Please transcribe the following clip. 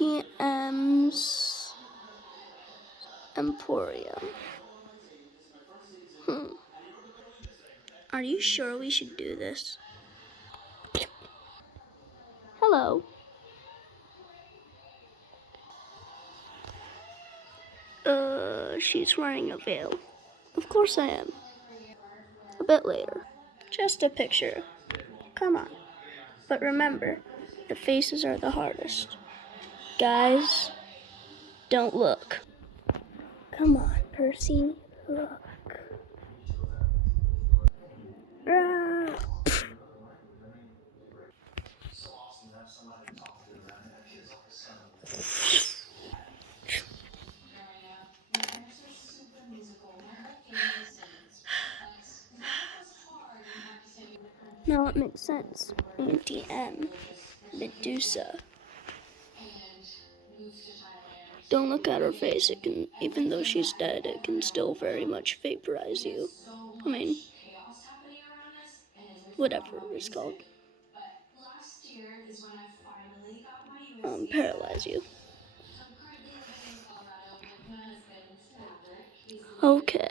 Auntie M's Emporium. Are you sure we should do this? Hello. She's wearing a veil. Of course I am. A bit later. Just a picture. Come on. But remember, the faces are the hardest. Guys, don't look. Come on, Percy, look. Ah. Now it makes sense. Auntie M, Medusa. Don't look at her face. It can, even though she's dead, it can still very much vaporize you. I mean, whatever it's called. Paralyze you. Okay.